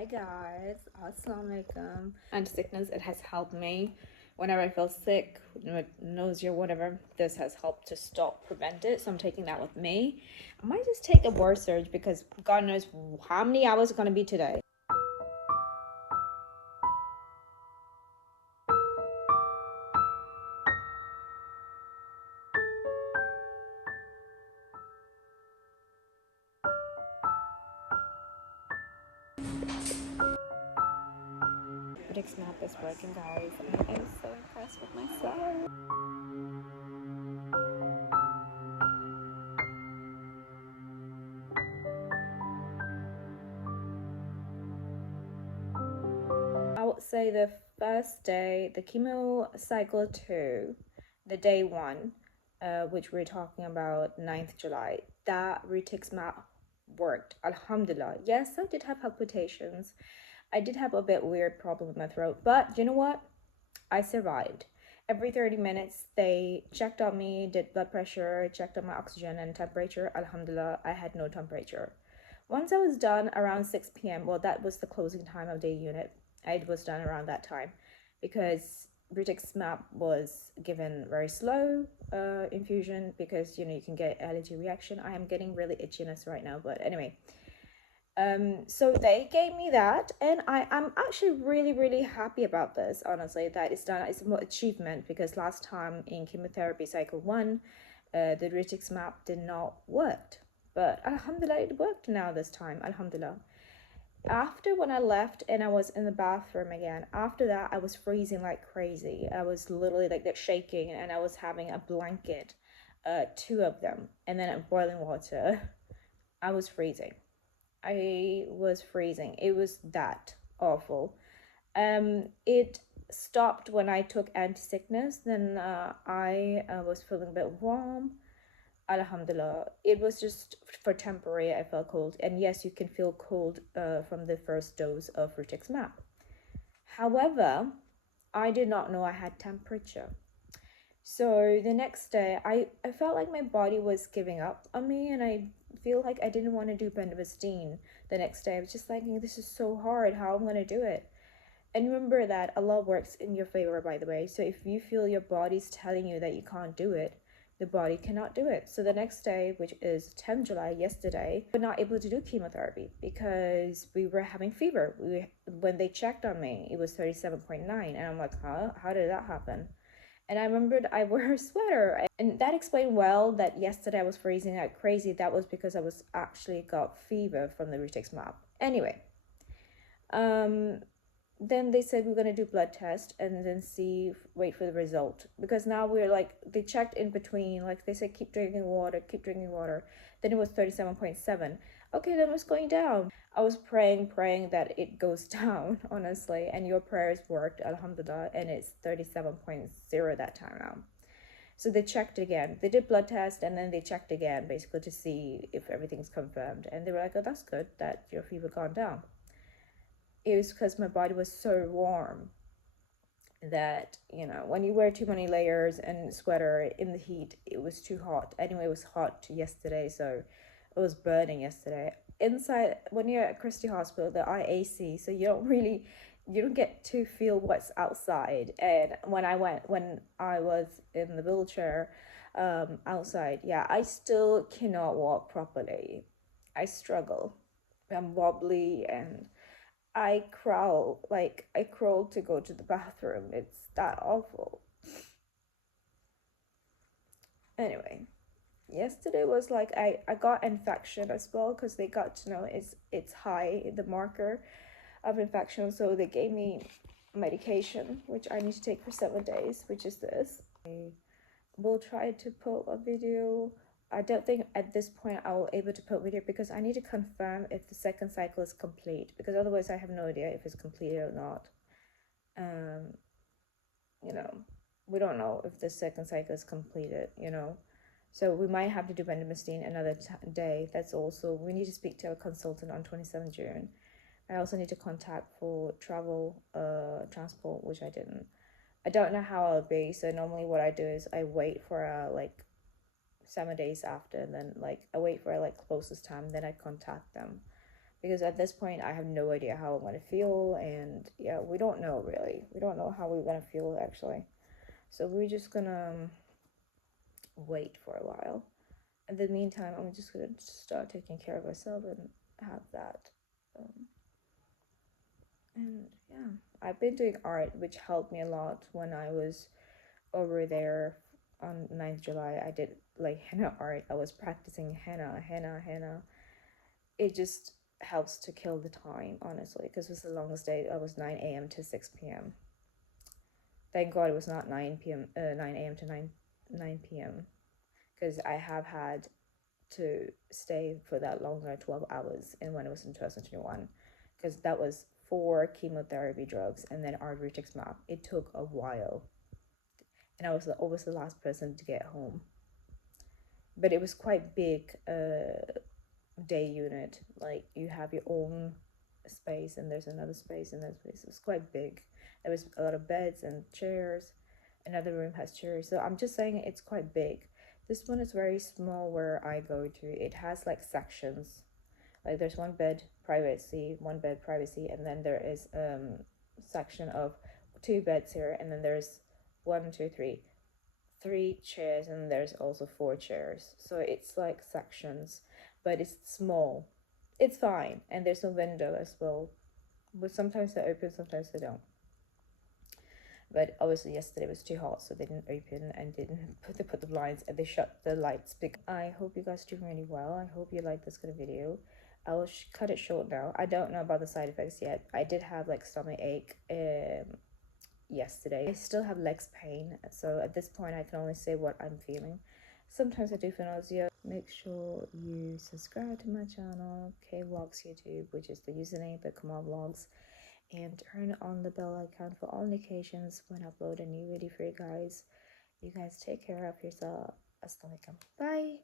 Hi guys, assalamu alaikum. Anti-sickness, it has helped me whenever I feel sick, nausea, whatever. This has helped to prevent it, so I'm taking that with me. I might just take a word surge because God knows how many hours it's going to be today. Rituximab is working, guys. I am so impressed with myself. I would say the first day, the chemo cycle 2, the day 1, which we're talking about 9th July, that rituximab worked. Alhamdulillah. Yes, I did have palpitations. I did have a bit weird problem with my throat, but you know what? I survived. Every 30 minutes, they checked on me, did blood pressure, checked on my oxygen and temperature. Alhamdulillah, I had no temperature. Once I was done around 6 p.m., well, that was the closing time of day unit. I was done around that time because rituximab was given very slow infusion because, you know, you can get allergy reaction. I am getting really itchiness right now, but anyway. So they gave me that, and I'm actually really happy about this, honestly, that it's done. It's more achievement because last time in chemotherapy cycle 1, the rituximab did not work, but alhamdulillah it worked now this time, alhamdulillah. After when I left and I was in the bathroom again, after that I was freezing like crazy. I was literally like shaking, and I was having a blanket, 2 of them, and then boiling water. I was freezing. It was that awful. It stopped when I took anti-sickness. Then I was feeling a bit warm. Alhamdulillah. It was just for temporary. I felt cold, and yes, you can feel cold from the first dose of rituximab. However, I did not know I had temperature. So the next day, I felt like my body was giving up on me, and I feel like I didn't want to do Bendamustine the next day. I was just thinking, this is so hard, how I'm going to do it. And remember that Allah works in your favor, by the way. So if you feel your body's telling you that you can't do it, the body cannot do it. So the next day, which is 10th July, yesterday, we're not able to do chemotherapy because we were having fever. When they checked on me, it was 37.9, and I'm like, huh? How did that happen? And I remembered I wore a sweater, and that explained well that yesterday I was freezing like crazy. That was because I was actually got fever from the rituximab. Anyway, then they said we're gonna do blood test and then wait for the result, because now we're like, they checked in between, like they said keep drinking water. Then it was 37.7. Okay, then it's going down. I was praying that it goes down, honestly, and your prayers worked, alhamdulillah, and it's 37.0 that time now. So they checked again. They did blood test and then they checked again, basically to see if everything's confirmed. And they were like, oh, that's good that your fever gone down. It was because my body was so warm that, you know, when you wear too many layers and sweater in the heat, it was too hot. Anyway, it was hot yesterday, so it was burning yesterday. Inside, when you're at Christie Hospital, the IAC, so you don't get to feel what's outside. And when I was in the wheelchair outside, yeah, I still cannot walk properly. I struggle. I'm wobbly, and I crawl to go to the bathroom. It's that awful. Anyway, yesterday was like I got infection as well, because they got to know it's high, the marker of infection, so they gave me medication which I need to take for 7 days, which is this. I will try to put a video. I don't think at this point I will able to put video because I need to confirm if the second cycle is complete, because otherwise I have no idea if it's completed or not. You know, we don't know if the second cycle is completed, you know, so we might have to do Bendamustine another day. That's also, we need to speak to a consultant on 27th June. I also need to contact for travel transport, which I didn't. I don't know how I'll be, so normally what I do is I wait for like 7 days after, and then like I wait for like closest time, then I contact them. because at this point I have no idea how I'm gonna feel, and yeah, we don't know really. We don't know how we're gonna feel actually. So we're just gonna wait for a while. In the meantime, I'm just gonna start taking care of myself and have that. Um, and yeah, I've been doing art, which helped me a lot when I was over there on 9th July. I did like henna art. I was practicing henna. It just helps to kill the time, honestly, because it was the longest day. I was 9 a.m. to 6 p.m. Thank God it was not 9 a.m. to 9 p.m. because I have had to stay for that longer, 12 hours, and when it was in 2021, because that was 4 chemotherapy drugs and then our rituximab. It took a while, and I was always the last person to get home. But it was quite big day unit. Like you have your own space, and there's another space, and that space. It was quite big. There was a lot of beds and chairs. Another room has chairs. So I'm just saying it's quite big. This one is very small where I go to. It has like sections. Like there's one bed privacy, and then there is section of 2 beds here, and then there's one, two, three chairs, and there's also 4 chairs. So it's like sections, but it's small. It's fine, and there's no window as well. But sometimes they open, sometimes they don't. But obviously yesterday was too hot, so they didn't open and didn't put the blinds, and they shut the lights. I hope you guys are doing really well. I hope you like this kind of video. I will cut it short now. I don't know about the side effects yet. I did have like stomach ache yesterday. I still have legs pain, so at this point I can only say what I'm feeling. Sometimes I do feel nausea. Make sure you subscribe to my channel, K-Vlogs YouTube, which is the username, the komalvlogs, and turn on the bell icon for all notifications when I upload a new video for you guys. You guys take care of yourself. Assalamualaikum. Bye.